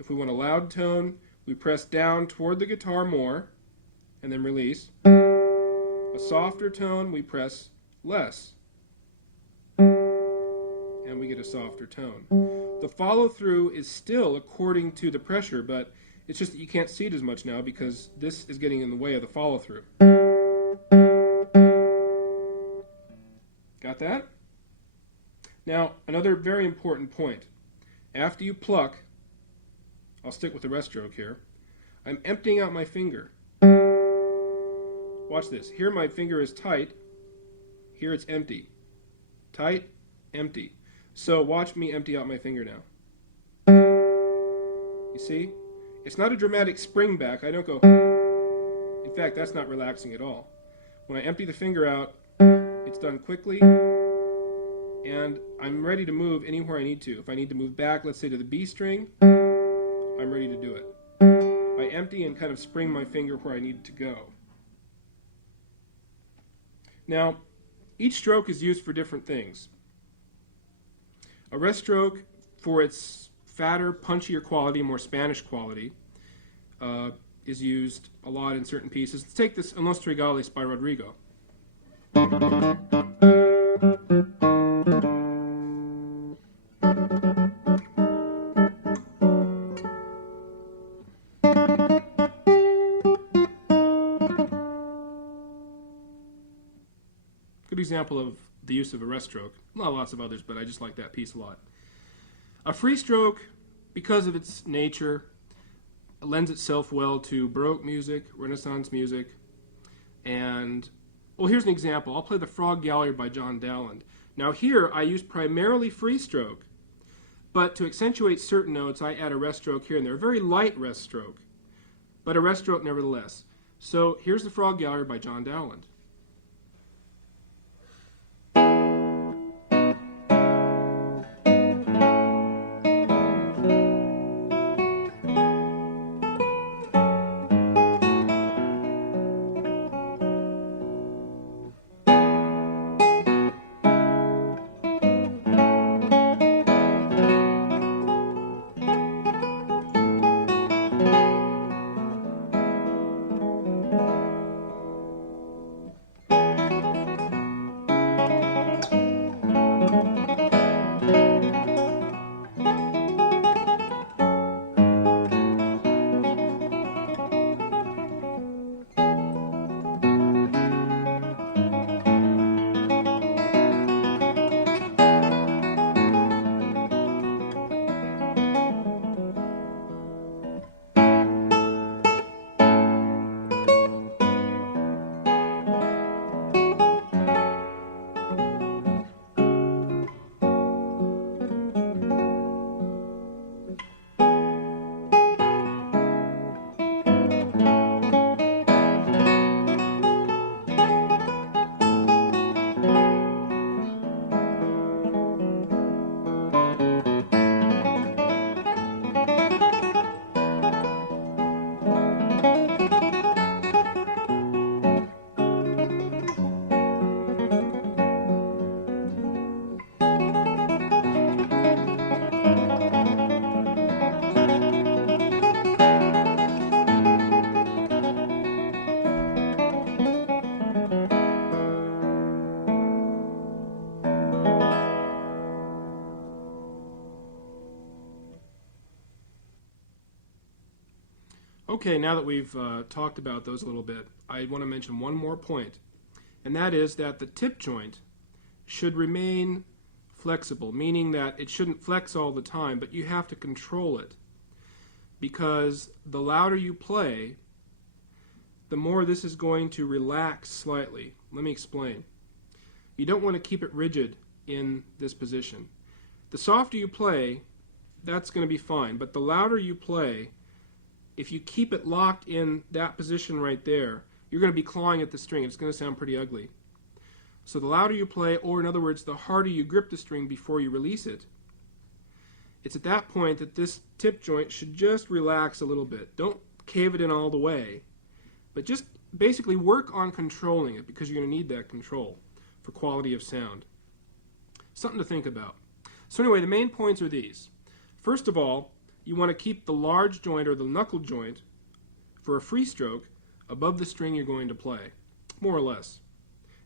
If we want a loud tone, we press down toward the guitar more and then release. A softer tone, we press less and we get a softer tone. The follow-through is still according to the pressure, but it's just that you can't see it as much now because this is getting in the way of the follow-through. Got that? Now, another very important point. After you pluck, I'll stick with the rest stroke here, I'm emptying out my finger. Watch this. Here my finger is tight. Here it's empty. Tight, empty. So watch me empty out my finger now. You see? It's not a dramatic spring back. I don't go... In fact, that's not relaxing at all. When I empty the finger out, it's done quickly, and I'm ready to move anywhere I need to. If I need to move back, let's say to the B string, I'm ready to do it. I empty and kind of spring my finger where I need it to go. Now, each stroke is used for different things. A rest stroke, for its fatter, punchier quality, more Spanish quality, is used a lot in certain pieces. Let's take this Los Regales by Rodrigo. Good example of the use of a rest stroke. Not lots of others, but I just like that piece a lot. A free stroke, because of its nature, lends itself well to Baroque music, Renaissance music, and, well, here's an example. I'll play the Frog Gallery by John Dowland. Now here, I use primarily free stroke, but to accentuate certain notes, I add a rest stroke here and there. A very light rest stroke, but a rest stroke nevertheless. So here's the Frog Gallery by John Dowland. Okay, now that we've talked about those a little bit, I want to mention one more point, and that is that the tip joint should remain flexible, meaning that it shouldn't flex all the time, but you have to control it, because the louder you play, the more this is going to relax slightly. Let me explain. You don't want to keep it rigid in this position. The softer you play, that's going to be fine, but the louder you play, if you keep it locked in that position right there, you're going to be clawing at the string. It's going to sound pretty ugly. So the louder you play, or in other words, the harder you grip the string before you release it, it's at that point that this tip joint should just relax a little bit. Don't cave it in all the way, but just basically work on controlling it, because you're going to need that control for quality of sound. Something to think about. So anyway, the main points are these. First of all, you want to keep the large joint or the knuckle joint for a free stroke above the string you're going to play, more or less.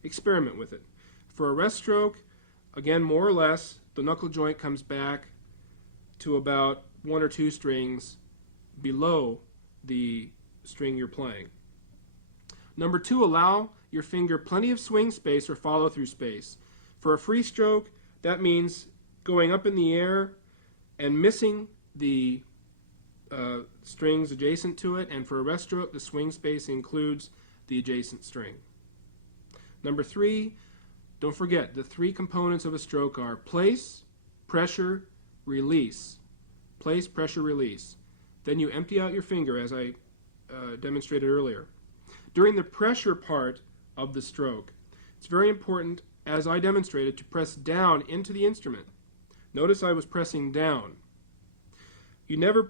Experiment with it. For a rest stroke, again, more or less, the knuckle joint comes back to about 1 or 2 strings below the string you're playing. Number 2, allow your finger plenty of swing space or follow-through space. For a free stroke, that means going up in the air and missing the strings adjacent to it, and for a rest stroke, the swing space includes the adjacent string. Number 3, don't forget, the 3 components of a stroke are place, pressure, release. Place, pressure, release. Then you empty out your finger, as I demonstrated earlier. During the pressure part of the stroke, it's very important, as I demonstrated, to press down into the instrument. Notice I was pressing down. You never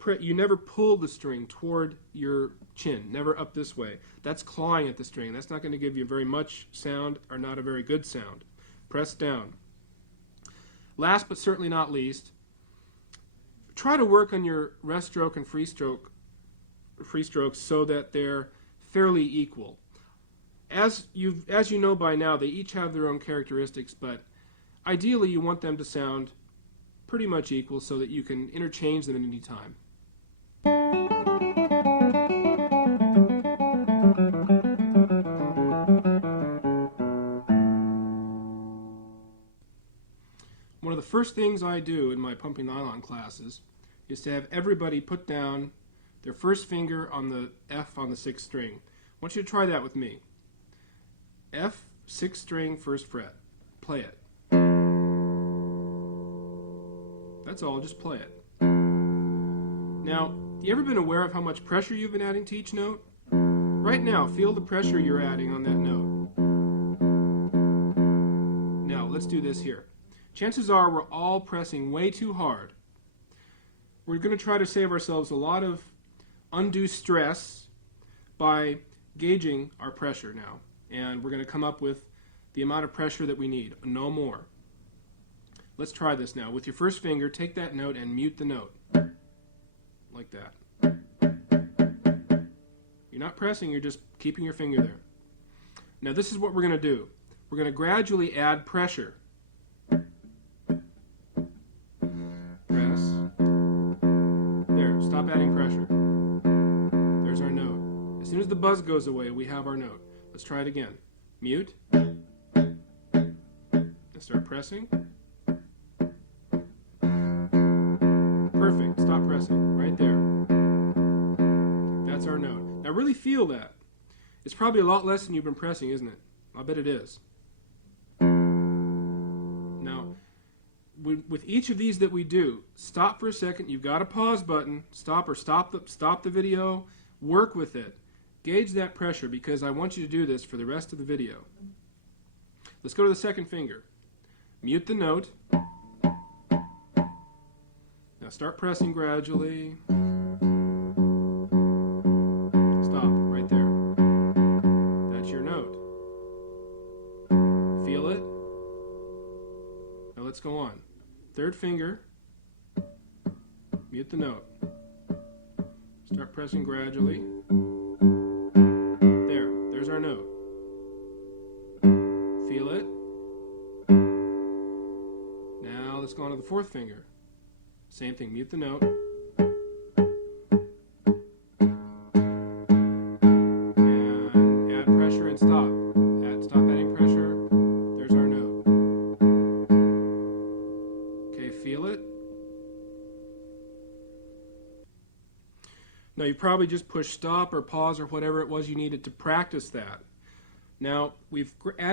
pull the string toward your chin, never up this way. That's clawing at the string. That's not going to give you very much sound or not a very good sound. Press down. Last but certainly not least, try to work on your rest stroke and free strokes so that they're fairly equal. As you know by now, they each have their own characteristics, but ideally you want them to sound pretty much equal so that you can interchange them at any time. One of the first things I do in my pumping nylon classes is to have everybody put down their first finger on the F on the 6th string. I want you to try that with me. F, 6th string, 1st fret. Play it. That's all, just play it. Now, you ever been aware of how much pressure you've been adding to each note? Right now, feel the pressure you're adding on that note. Now, let's do this here. Chances are we're all pressing way too hard. We're going to try to save ourselves a lot of undue stress by gauging our pressure now. And we're going to come up with the amount of pressure that we need, no more. Let's try this now. With your first finger, take that note and mute the note. Like that. You're not pressing, you're just keeping your finger there. Now this is what we're going to do. We're going to gradually add pressure. Press. There, stop adding pressure. There's our note. As soon as the buzz goes away, we have our note. Let's try it again. Mute. And start pressing. Perfect. Stop pressing. Right there. That's our note. Now really feel that. It's probably a lot less than you've been pressing, isn't it? I bet it is. Now, with each of these that we do, stop for a second. You've got a pause button. Stop the video. Work with it. Gauge that pressure because I want you to do this for the rest of the video. Let's go to the second finger. Mute the note. Now start pressing gradually. Stop right there. That's your note. Feel it? Now let's go on. Third finger. Mute the note. Start pressing gradually. There's our note. Feel it? Now let's go on to the fourth finger. Same thing, mute the note. And add pressure and stop. Stop adding pressure. There's our note. Okay, feel it? Now you probably just push stop or pause or whatever it was you needed to practice that. Now we've added